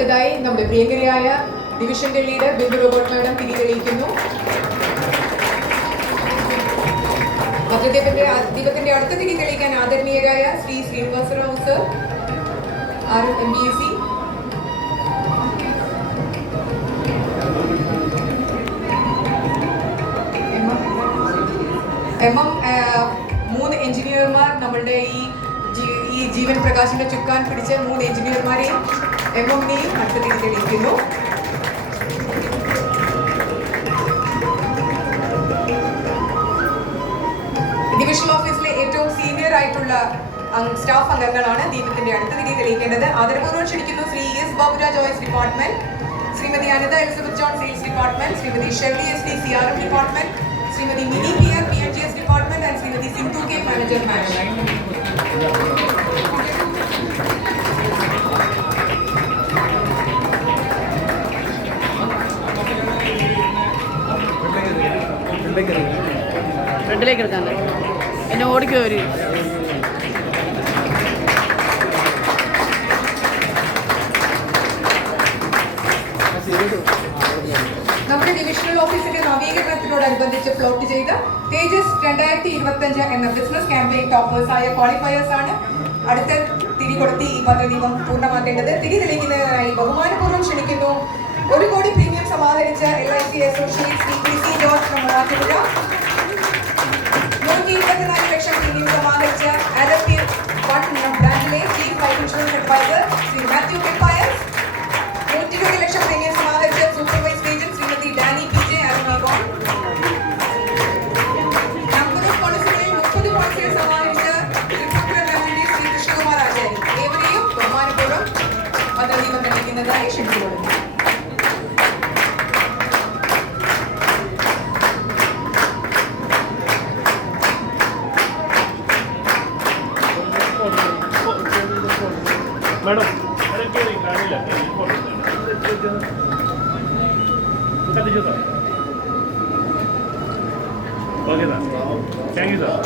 അടുത്തതായി നമ്മുടെ പ്രിയങ്കരിയായ ഡിവിഷന്റെ ലീഡർ ബിന്ദു റോബർട്ട് മാഡം തിരി തെളിയിക്കുന്നു. ദീപത്തിന്റെ അടുത്ത തിരി തെളിയിക്കാൻ ആദരണീയരായ ശ്രീ ശ്രീനിവാസറാവു സർ, RMBSc. മൂന്ന് എഞ്ചിനീയർമാർ നമ്മളുടെ ഈ ജീവൻ പ്രകാശിന്റെ ചുക്കാൻ പിടിച്ച 3 എഞ്ചിനീയർമാരെയും MMനെയും അടുത്ത തിരി തെളിയിക്കുന്നു. ഡിവിഷണൽ ഓഫീസിലെ ഏറ്റവും സീനിയർ ആയിട്ടുള്ള സ്റ്റാഫ് അംഗങ്ങളാണ് ദീപത്തിന്റെ അടുത്ത തിരി തെളിയിക്കേണ്ടത്. ആദരപൂർവ്വം ക്ഷണിക്കുന്നു ശ്രീ എസ് ബാബുരാജ് ഓയിസ് department, Shrimati Anitha Elizabeth John sales department, Shrimati Shirley SD CRM department, Shrimati Mini PR PNGS department and Shrimati Sindhu K manager management. ഫ്രണ്ടിലേക്ക് എടുക്കാൻ എന്നെ ഓടിക്കോ ഒരു നമ്മുടെ ഡിവിഷണൽ ഓഫീസിന്റെ നവീകരണത്തിനോടനുബന്ധിച്ച് പ്ലോട്ട് ചെയ്ത തേജസ് 2025 എന്ന ബിസിനസ് ക്യാമ്പയിൻ ടോപ്പേഴ്സ് ആയ ക്വാളിഫയേഴ്സ് ആണ് അടുത്ത തിരി കൊടുത്തി ഈ ഭദ്രദീപം പൂർണ്ണമാക്കേണ്ടത്. തിരി തെളിയിക്കുന്നതിനായി ബഹുമാനപൂർവ്വം ക്ഷണിക്കുന്നു 1 കോടി പ്രീമിയം സമാഹരിച്ച LIC associate Shri PC George നമ്മളാക്കിയ 124 ലക്ഷം പ്രീമിയം സമാഹരിച്ച RFP ബ്രാൻഡിലെ chief life insurance advisor Shri Mathew പെപ്പായർ, 120 ലക്ഷം പ്രീമിയം സമാഹരിച്ച supervise agent Shrimati Dani PJ അരുണാബോൺ, 50 പോളിസികളിൽ 30 പോളിസികൾ സമാഹരിച്ച ബ്രാൻഡിലെ ശ്രീ കൃഷ്ണകുമാർ ആചാരി. ഏവരെയും ബഹുമാനപൂർവ്വം ഭദ്രദീപം തെളിയിക്കുന്നതായി ക്ഷണിച്ചുകൊള്ളുന്നു. Madam okay sir, thank you sir.